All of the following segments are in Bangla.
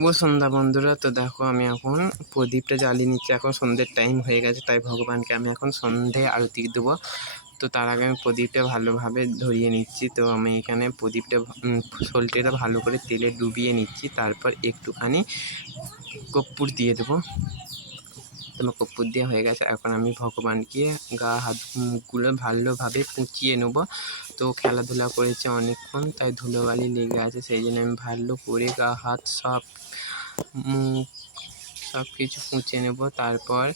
শুভ সন্ধ্যা বন্ধুরা তো দেখো আমি এখন প্রদীপটা জ্বালিয়ে নিচ্ছি। এখন সন্ধ্যের টাইম হয়ে গেছে তাই ভগবানকে আমি এখন সন্ধে আরতি দেবো। তো তার আগে আমি প্রদীপটা ভালোভাবে ধরিয়ে নিচ্ছি। তো আমি এখানে প্রদীপটা উম, ভালো করে তেলে ডুবিয়ে নিচ্ছি। তারপর একটুখানি কর্পূর দিয়ে দেবো। তোমার কর্পূর দিয়ে হয়ে গেছে। এখন আমি ভগবানকে গা হাত মুখগুলো ভালোভাবে পুঁচিয়ে নেব। তো খেলাধুলা করেছে অনেকক্ষণ, তাই ধুলোবালি লেগে আছে, সেই জন্য আমি ভালো করে গা, হাত সব মুখ সব কিছু পুঁছে নেব। তারপর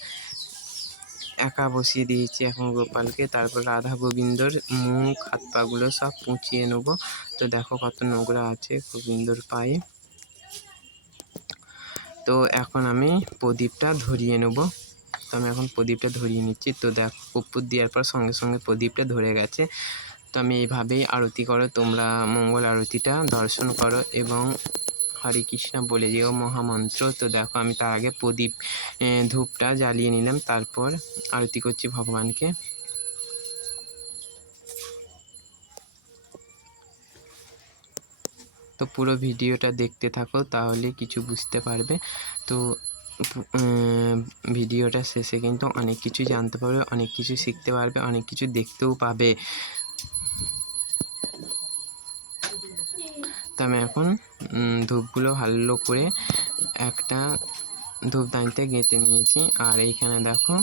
একা বসিয়ে দিয়েছি এখন গোপালকে। তারপর রাধা গোবিন্দর মুখ, হাত পাগুলো সব পুঁচিয়ে নেব। তো দেখো কত নোংরা আছে গোবিন্দর পায়ে। তো এখন আমি প্রদীপটা ধরিয়ে নেব। তো আমি এখন প্রদীপটা ধরিয়ে নিচ্ছি। তো দেখো কর্পূর দেওয়ার পর সঙ্গে সঙ্গে প্রদীপটা ধরে গেছে। তো আমি এইভাবেই আরতি করো, তোমরা মঙ্গল আরতিটা দর্শন করো এবং হরে কৃষ্ণ বলে যেও মহামন্ত্র। তো দেখো, আমি তার আগে প্রদীপ ধূপটা জ্বালিয়ে নিলাম। তারপর আরতি করছি ভগবানকে। তো পুরো ভিডিওটা দেখতে থাকো, তাহলে কিছু বুঝতে পারবে। তো ভিডিওটা শেষে কিন্তু অনেক কিছু জানতে পারবে, অনেক কিছু শিখতে পারবে, অনেক কিছু দেখতেও পাবে। তো আমি এখন ধূপগুলো ভালো করে একটা ধূপদানিতে গেঁথে নিয়েছি। আর এইখানে দেখো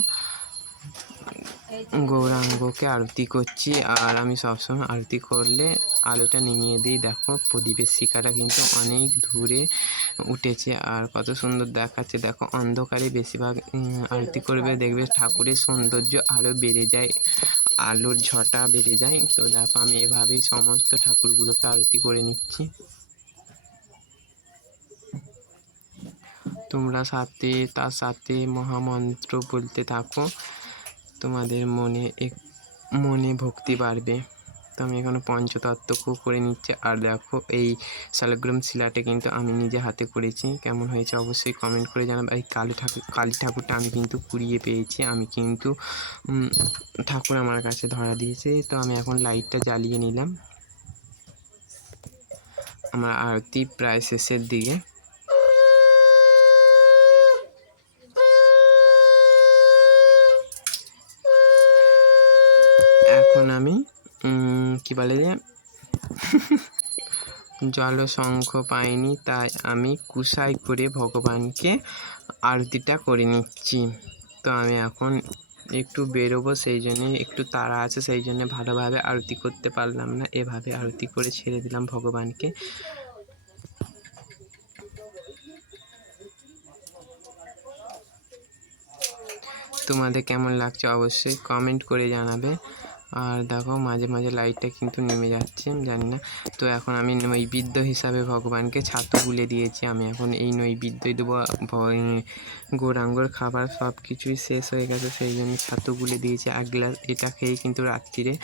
গৌরাঙ্গকে আরতি করছি আর আমি সবসময় আরতি করলে আলোটা নিমিয়ে দিই। দেখো, প্রদীপের শিখাটা কিন্তু অনেক দূরে উঠেছে আর কত সুন্দর দেখাচ্ছে। দেখো, অন্ধকারে বেশিরভাগ আরতি করবে, দেখবে ঠাকুরের সৌন্দর্য আরও বেড়ে যায়, আলোর ঝটা বেড়ে যায়। তো দেখো, আমি এভাবেই সমস্ত ঠাকুরগুলোকে আরতি করে নিচ্ছি। তোমরা সাথে, তার সাথে মহামন্ত্র বলতে থাকো। তোমাদের মনে এক, মনে ভক্তি বাড়বে। তো আমি এখানে পঞ্চতত্ত্বকেও করে নিচ্ছি। আর দেখো, এই শালগ্রাম শিলাটা কিন্তু আমি নিজে হাতে করেছি। কেমন হয়েছে অবশ্যই কমেন্ট করে জানাবে। এই কালী ঠাকুর কালী ঠাকুরটা আমি কিন্তু কুড়িয়ে পেয়েছি। আমি কিন্তু ঠাকুর আমার কাছে ধরা দিয়েছে। তো আমি এখন লাইটটা জ্বালিয়ে নিলাম। আমার আরতি প্রায় শেষের দিকে। এখন আমি কি বলে যে? জলশঙ্খ পাইনি, তাই আমি কুসাই করে ভগবানকে আরতিটা করে নিচ্ছি। তো আমি এখন একটু বেরোবো, সেই জন্যে একটু তাড়া আছে, সেই জন্যে ভালোভাবে আরতি করতে পারলাম না। এভাবে আরতি করে ছেড়ে দিলাম ভগবানকে। তোমাদের কেমন লাগছে অবশ্যই কমেন্ট করে জানাবে। আর দেখো মাঝে মাঝে লাইটটা কিন্তু নেমে যাচ্ছে, জানি না। তো এখন আমি নৈবেদ্য হিসাবে ভগবানকে ছাতু গুলে দিয়েছি। আমি এখন এই নৈবেদ্যই দেবো গৌরাঙ্গর খাবার সব কিছুই শেষ হয়ে গেছে, সেই জন্য ছাতু গুলে দিয়েছি। এক গ্লাস এটা খেয়ে কিন্তু রাত্রিরে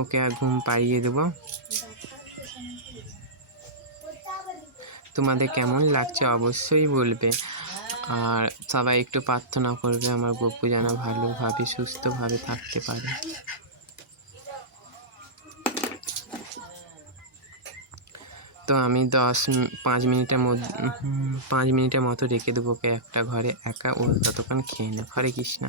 ওকে আর ঘুম পাড়িয়ে দেবো। তোমাদের কেমন লাগছে অবশ্যই বলবে। আর সবাই একটু প্রার্থনা করবে, আমার গপু যেন ভালোভাবে, সুস্থভাবে থাকতে পারে। তো আমি দশ পাঁচ মিনিটের মধ্যে পাঁচ মিনিটের মতো রেখে দেবো ওকে একটা ঘরে একা ও ততক্ষণ খেয়ে নেব হরে কৃষ্ণা।